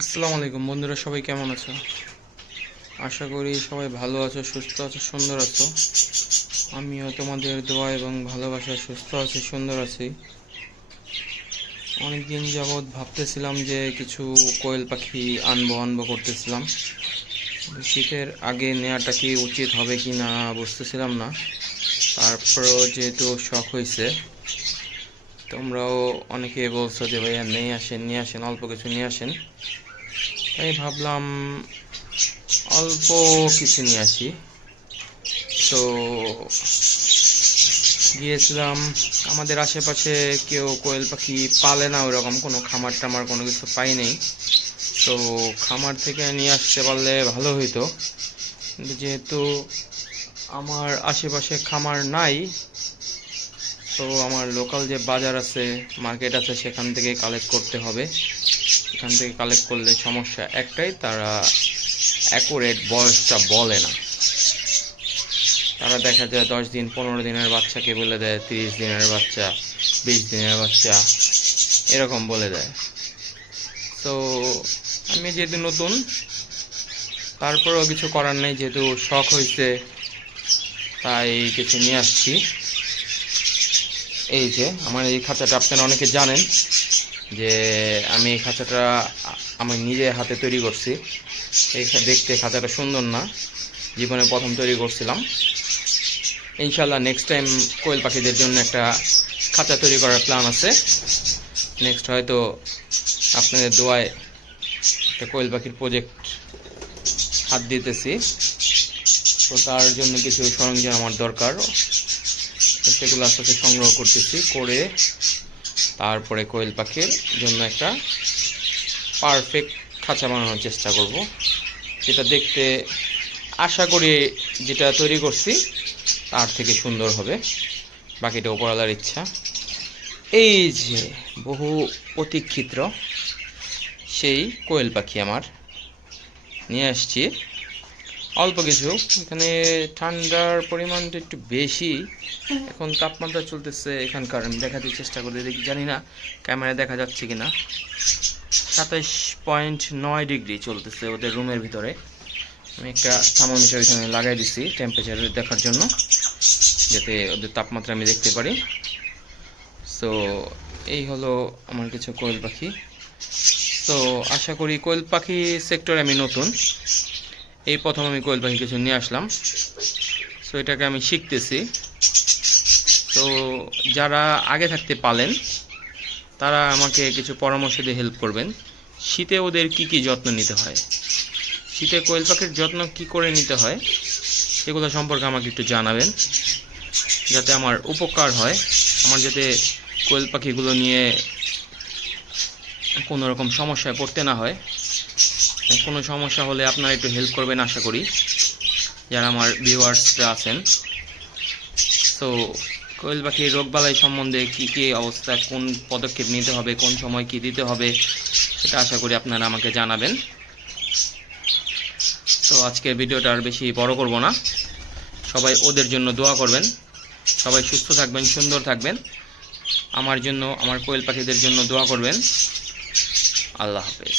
আসসালামু আলাইকুম বন্ধুরা, সবাই কেমন আছো? আশা করি সবাই ভালো আছো, সুস্থ আছো, সুন্দর আছো। আমিও তোমাদের দোয়া এবং ভালোবাসায় সুস্থ আছি, সুন্দর আছি। অনেক দিন যাবৎ ভাবতেছিলাম যে কিছু কোয়েল পাখি আনবো করতেছিলাম। শীতের আগে নেওয়াটা কি উচিত হবে কি না বুঝতেছিলাম না। তারপরেও যেহেতু শখ হয়েছে, তোমরাও অনেকে বলছো যে ভাইয়া নিয়ে আসেন অল্প কিছু নিয়ে আসেন, তাই ভাবলাম অল্প কিছু নিয়ে আসি। তো গিয়েছিলাম, আমাদের আশেপাশে কেউ কোয়েল পাখি পালে না, ওরকম কোনো খামার টামার কোনো কিছু পাই নেই। তো খামার থেকে নিয়ে আসতে পারলে ভালো হইতো, কিন্তু যেহেতু আমার আশেপাশে খামার নাই, তো আমার লোকাল যে বাজার আছে, মার্কেট আছে, সেখান থেকে কালেক্ট করতে হবে। এখান থেকে কালেক্ট করলে সমস্যা একটাই, তারা অ্যাকুরেট বয়সটা বলে না। তারা দেখা যায় 10 দিন 15 দিনের বাচ্চাকে বলে দেয় 30 দিনের বাচ্চা, 20 দিনের বাচ্চা, এরকম বলে দেয়। তো আমি যেহেতু নতুন, তারপরেও কিছু করার নেই, যেহেতু শখ হয়েছে তাই কিছু নিয়ে আসছি। এই যে আমার এই খাঁচাটা, আপনারা অনেকে জানেন যে আমি এই খাঁচাটা আমি নিজে হাতে তৈরি করছি। এই দেখতে খাঁচাটা সুন্দর না, জীবনে প্রথম তৈরি করছিলাম। ইনশাল্লাহ নেক্সট টাইম কোয়েল পাখিদের জন্য একটা খাঁচা তৈরি করার প্ল্যান আছে। নেক্সট হয়তো আপনাদের দোয়ায় একটা কোয়েল পাখির প্রজেক্ট হাত দিতেছি। তো তার জন্য কিছু সরঞ্জাম আমার দরকার, সেগুলো আস্তে আস্তে সংগ্রহ করতেছি, করে তারপরে কোয়েল পাখির জন্য একটা পারফেক্ট খাঁচা বানানোর চেষ্টা করব, যেটা দেখতে আশা করি যেটা তৈরি করছি তার থেকে সুন্দর হবে। বাকিটা উপরওয়ালার ইচ্ছা। এই যে বহু প্রতীক্ষিত সেই কোয়েল পাখি আমার নিয়ে আসছি, অল্প কিছু। এখানে ঠান্ডার পরিমাণটা একটু বেশি, এখন তাপমাত্রা চলতেছে এখানকার, আমি দেখাতে চেষ্টা করে দেখি, জানি না ক্যামেরায় দেখা যাচ্ছে কিনা, 27.9 ডিগ্রি চলতেছে ওদের রুমের ভিতরে। আমি একটা থার্মোমিটার এখানে লাগাই দিছি টেম্পারেচার দেখার জন্য, যাতে ওদের তাপমাত্রা আমি দেখতে পারি। সো এই হলো আমার কিছু কোয়েল পাখি। তো আশা করি কোয়েল পাখি সেক্টরে আমি নতুন, এই প্রথম আমি কোয়েল পাখি কিছু নিয়ে আসলাম। সো এটাকে আমি শিখতেছি। তো যারা আগে থাকতে পালেন তারা আমাকে কিছু পরামর্শ দিয়ে হেল্প করবেন। শীতে ওদের কি যত্ন নিতে হয়, শীতে কোয়েল পাখির যত্ন কি করে নিতে হয়, এগুলো সম্পর্কে আমাকে একটু জানাবেন, যাতে আমার উপকার হয়। আমার যাতে কোয়েল পাখিগুলো নিয়ে কোনো রকম সমস্যায় পড়তে না হয়। কোনো সমস্যা হলে আপনারা একটু হেল্প করবেন আশা করি, যারা আমার ভিউয়ার্সরা আছেন। তো কোয়েল পাখির রোগবালাই সম্বন্ধে কী অবস্থা, কোন পদক্ষেপ নিতে হবে, কোন সময় কি দিতে হবে, সেটা আশা করি আপনারা আমাকে জানাবেন। তো আজকের ভিডিওটা আর বেশি বড় করব না, সবাই ওদের জন্য দোয়া করবেন, সবাই সুস্থ থাকবেন, সুন্দর থাকবেন। আমার জন্য, আমার কোয়েল পাখিদের জন্য দোয়া করবেন। আল্লাহ হাফেজ।